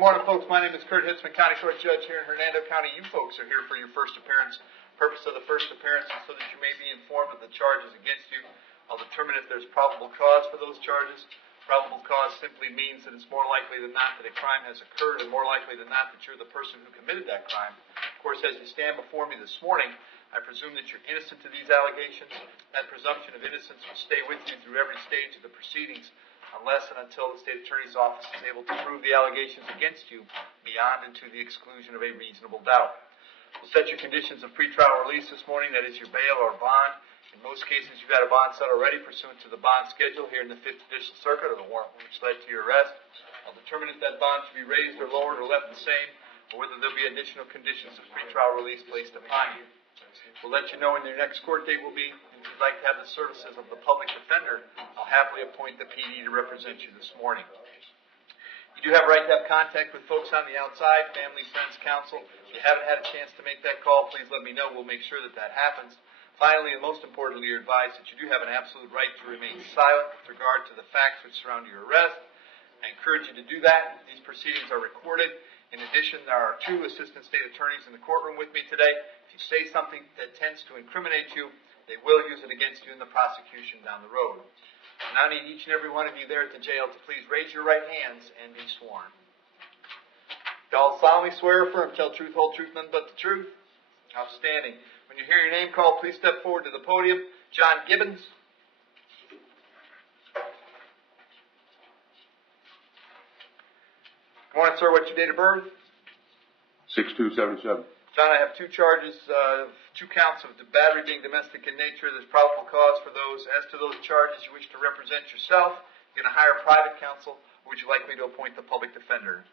Good morning, folks. My name is Kurt Hitzemann, County Court Judge here in Hernando County. You folks are here for your first appearance. Purpose of the first appearance is so that you may be informed of the charges against you. I'll determine if there's probable cause for those charges. Probable cause simply means that it's more likely than not that a crime has occurred, and more likely than not that you're the person who committed that crime. Of course, as you stand before me this morning, I presume that you're innocent to these allegations. That presumption of innocence will stay with you through every stage of the proceedings, unless and until the State Attorney's Office is able to prove the allegations against you beyond and to the exclusion of a reasonable doubt. We'll set your conditions of pretrial release this morning, that is your bail or bond. In most cases, you've got a bond set already pursuant to the bond schedule here in the 5th Judicial Circuit, or the warrant which led to your arrest. I'll determine if that bond should be raised or lowered or left the same, or whether there'll be additional conditions of pretrial release placed upon you. We'll let you know when your next court date will be. If you'd like to have the services of the public defender, I'll happily appoint the PD to represent you this morning. You do have a right to have contact with folks on the outside, family, friends, counsel. If you haven't had a chance to make that call, please let me know. We'll make sure that that happens. Finally, and most importantly, you're advised that you do have an absolute right to remain silent with regard to the facts which surround your arrest. I encourage you to do that. These proceedings are recorded. In addition, there are 2 assistant state attorneys in the courtroom with me today. If you say something that tends to incriminate you, they will use it against you in the prosecution down the road. I now need each and every one of you there at the jail to please raise your right hands and be sworn. Do all solemnly swear, affirm, tell truth, whole truth, none but the truth? Outstanding. When you hear your name called, please step forward to the podium. John Gibbons. Good morning, sir. What's your date of birth? 6/2/77. John, I have 2 charges, 2 counts of battery being domestic in nature. There's probable cause for those. As to those charges, you wish to represent yourself, you're going to hire private counsel, or would you like me to appoint the public defender?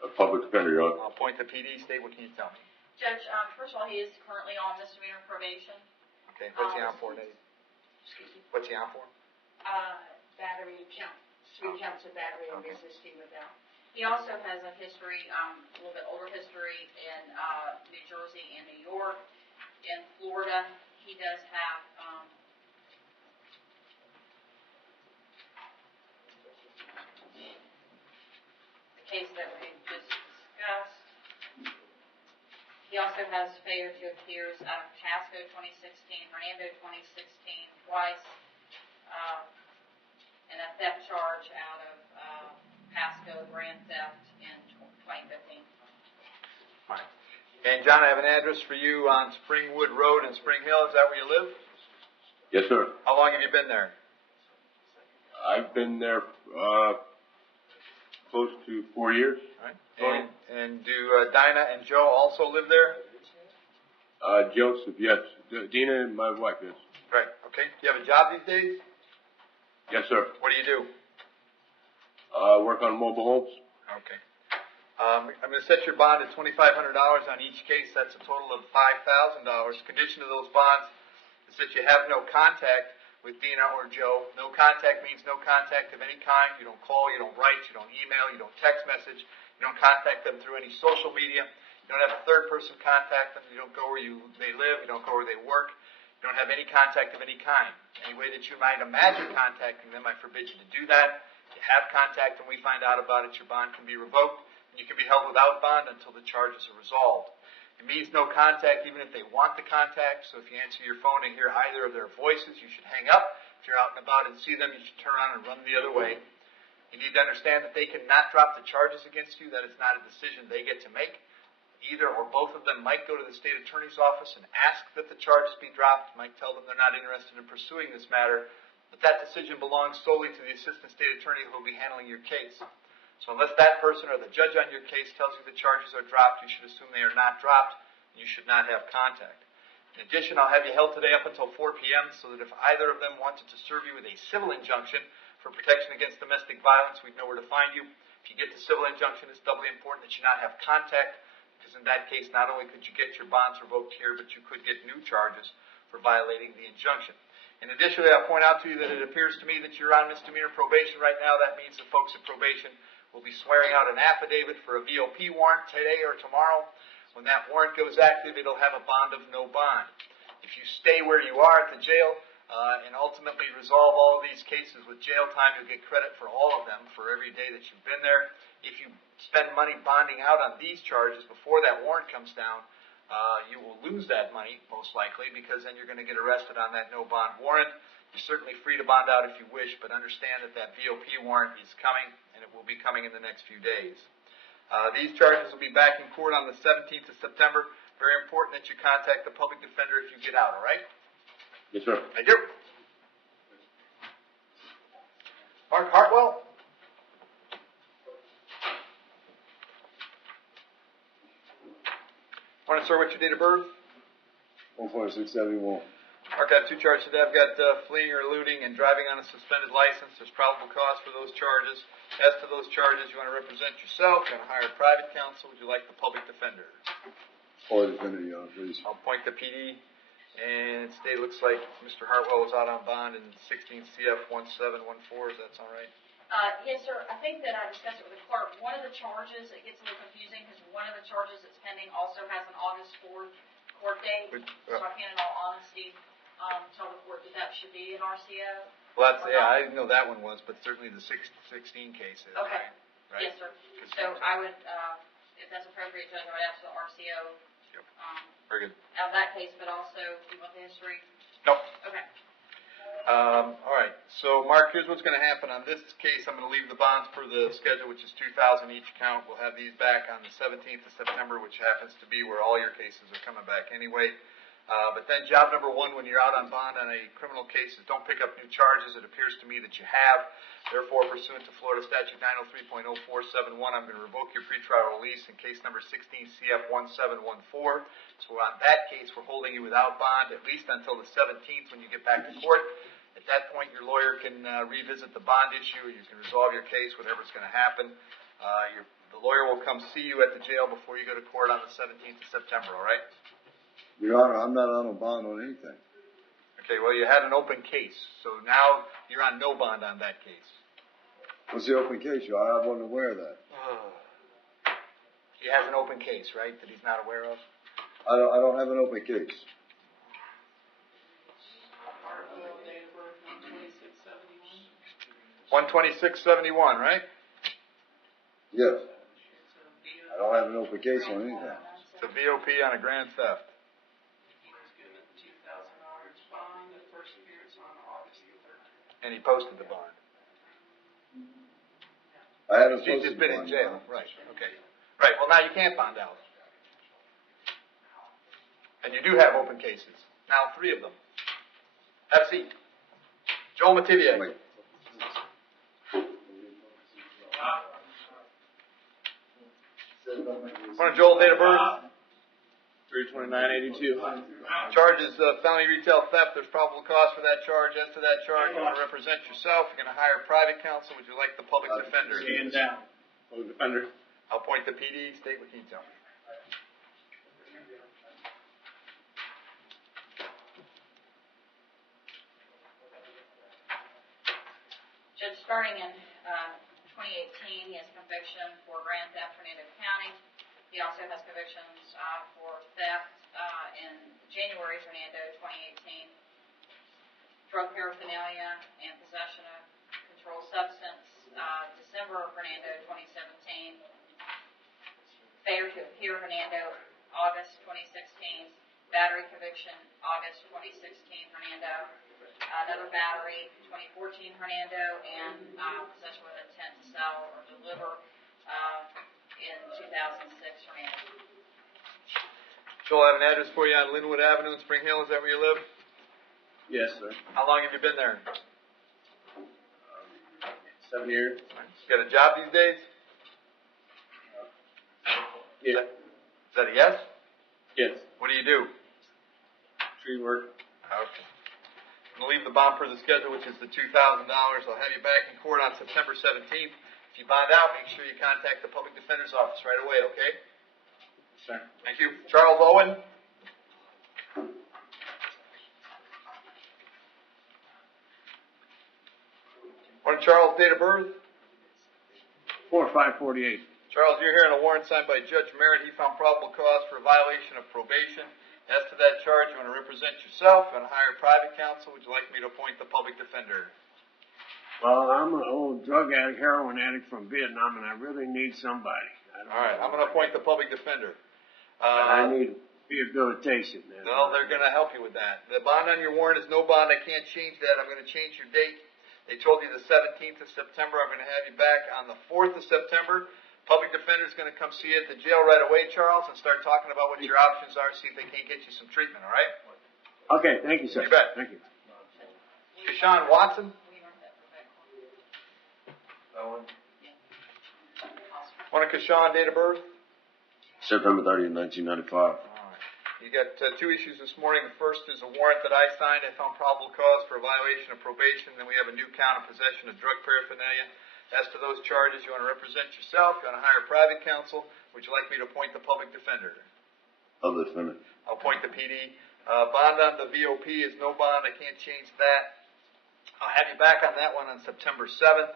A public defender, Your Honor. I'll appoint the PD. State, what can you tell me? Judge, first of all, he is currently on misdemeanor probation. Okay, what's he on for, Eddie? Excuse me. What's he on for? Battery count, 3 counts of battery and resisting without. He also has a history, a little bit older history in New Jersey and New York. In Florida, he does have the case that we just discussed. He also has failure to appear out of Pasco 2016, Hernando 2016, twice, and a theft charge out of Pasco, grand theft in 2015. All right. And John, I have an address for you on Springwood Road in Spring Hill. Is that where you live? Yes, sir. How long have you been there? I've been there close to 4 years. All right. And do Dinah and Joe also live there? Joseph, yes. Dina and my wife, yes. Right. Okay. Do you have a job these days? Yes, sir. What do you do? Work on mobile homes. Okay. I'm going to set your bond at $2,500 on each case. That's a total of $5,000. Condition of those bonds is that you have no contact with Dina or Joe. No contact means no contact of any kind. You don't call, you don't write, you don't email, you don't text message. You don't contact them through any social media. You don't have a third person contact them. You don't go where they live. You don't go where they work. You don't have any contact of any kind. Any way that you might imagine contacting them, I forbid you to do that. If you have contact and we find out about it, your bond can be revoked, and you can be held without bond until the charges are resolved. It means no contact even if they want the contact, so if you answer your phone and hear either of their voices, you should hang up. If you're out and about and see them, you should turn around and run the other way. You need to understand that they cannot drop the charges against you. That is not a decision they get to make. Either or both of them might go to the State Attorney's Office and ask that the charges be dropped, might tell them they're not interested in pursuing this matter, but that decision belongs solely to the Assistant State Attorney who will be handling your case. So unless that person or the judge on your case tells you the charges are dropped, you should assume they are not dropped, and you should not have contact. In addition, I'll have you held today up until 4 p.m. so that if either of them wanted to serve you with a civil injunction for protection against domestic violence, we'd know where to find you. If you get the civil injunction, it's doubly important that you not have contact, because in that case, not only could you get your bonds revoked here, but you could get new charges for violating the injunction. And additionally, I'll point out to you that it appears to me that you're on misdemeanor probation right now. That means the folks at probation will be swearing out an affidavit for a VOP warrant today or tomorrow. When that warrant goes active, it'll have a bond of no bond. If you stay where you are at the jail, and ultimately resolve all of these cases with jail time. You'll get credit for all of them for every day that you've been there. If you spend money bonding out on these charges before that warrant comes down, you will lose that money, most likely, because then you're going to get arrested on that no bond warrant. You're certainly free to bond out if you wish, but understand that that VOP warrant is coming, and it will be coming in the next few days. These charges will be back in court on the 17th of September. Very important that you contact the public defender if you get out, all right? Yes, sir. Thank you. Mark Hartwell. Morning, sir. What's your date of birth? 14671. Mark, got two charges today. I've got fleeing or eluding and driving on a suspended license. There's probable cause for those charges. As to those charges, you want to represent yourself. You want to hire a private counsel. Would you like the public defender? Or defender, please. I'll point the PD. And today looks like Mr. Hartwell was out on bond in 16 CF 1714. Is that sound right? Yes, sir. I think that I discussed it with the clerk. One of the charges, it gets a little confusing because one of the charges that's pending also has an August 4th court date. So I can, in all honesty, tell the court that that should be an RCO. Well, that's, yeah, I didn't know that one was, but certainly the 16 case is. Okay. Right? Yes, sir. So I would, if that's appropriate, Judge, I would ask for the RCO. Yep. Very good. Out of that case, but also, do you want the history? Nope. Okay. All right. So, Mark, here's what's going to happen on this case. I'm going to leave the bonds per the schedule, which is $2,000 each count. We'll have these back on the 17th of September, which happens to be where all your cases are coming back anyway. But then job number one when you're out on bond on a criminal case is don't pick up new charges. It appears to me that you have. Therefore, pursuant to Florida Statute 903.0471, I'm going to revoke your pretrial release in case number 16 CF 1714. So on that case, we're holding you without bond at least until the 17th when you get back to court. At that point, your lawyer can revisit the bond issue. You can resolve your case, whatever's going to happen. The lawyer will come see you at the jail before you go to court on the 17th of September, all right? Your Honor, I'm not on a bond on anything. Okay, well, you had an open case, so now you're on no bond on that case. What's the open case, Your Honor? I wasn't aware of that. He has an open case, right, that he's not aware of? I don't have an open case. 12671, right? Yes. I don't have an open case on anything. It's a VOP on a grand theft. And he posted the bond. I haven't He's posted just been the in bond. jail, right? Okay, right. Well, now you can't bond out, and you do have open cases now, 3 of them. Have a seat. Joel Mativier. Wait. Morning, Joel. Date of birth. 32982. Charges felony retail theft. There's probable cause for that charge. As to that charge, you want to represent yourself. You're going to hire private counsel. Would you like the public defender? Stand down. Public defender. I'll point the PD. State what you tell me. Judge, starting in 2018, he has conviction for grand theft for Hernando County. He also has convictions for theft in January, Hernando 2018, drug paraphernalia and possession of controlled substance, December, Hernando 2017, failure to appear, Hernando, August 2016, battery conviction, August 2016, Hernando, another battery, 2014, Hernando, and possession with intent to sell or deliver in 2006, Hernando. Joel, I have an address for you on Linwood Avenue in Spring Hill. Is that where you live? Yes, sir. How long have you been there? 7 years. You got a job these days? Yeah. Is that a yes? Yes. What do you do? Tree work. Okay. I'm going to leave the bond per the schedule, which is the $2,000. I'll have you back in court on September 17th. If you bond out, make sure you contact the public defender's office right away, okay? Sir. Thank you. Charles Owen. Morning, Charles. Date of birth? 4548. Charles, you're here on a warrant signed by Judge Merritt. He found probable cause for a violation of probation As to that charge, you want to represent yourself, you want to hire private counsel, would you like me to appoint the public defender? Well, I'm an old drug addict, heroin addict from Vietnam, and I really need somebody. All right, I'm going to appoint the public defender. I need rehabilitation. No, they're going to help you with that. The bond on your warrant is no bond. I can't change that. I'm going to change your date. They told you the 17th of September. I'm going to have you back on the 4th of September. Public defender is going to come see you at the jail right away, Charles, and start talking about what your options are, see if they can't get you some treatment, all right? Okay, thank you, sir. You bet. Thank you. Kashawn Watson? Want a Kashawn date of birth? September 30th, 1995. All right. You got two issues this morning. The first is a warrant that I signed. I found probable cause for a violation of probation. Then we have a new count of possession of drug paraphernalia. As to those charges, you want to represent yourself, you want to hire private counsel. Would you like me to appoint the public defender? Public defender. I'll appoint the PD. Bond on the VOP is no bond. I can't change that. I'll have you back on that one on September 7th.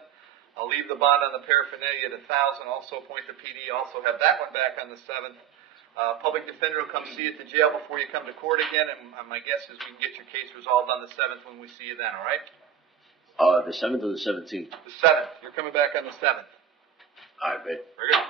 I'll leave the bond on the paraphernalia at 1,000. Also appoint the PD. Also have that one back on the 7th. Public defender will come see you at the jail before you come to court again, and my guess is we can get your case resolved on the 7th when we see you then, all right? The 7th or the 17th? The 7th. You're coming back on the 7th. All right, babe. Very good.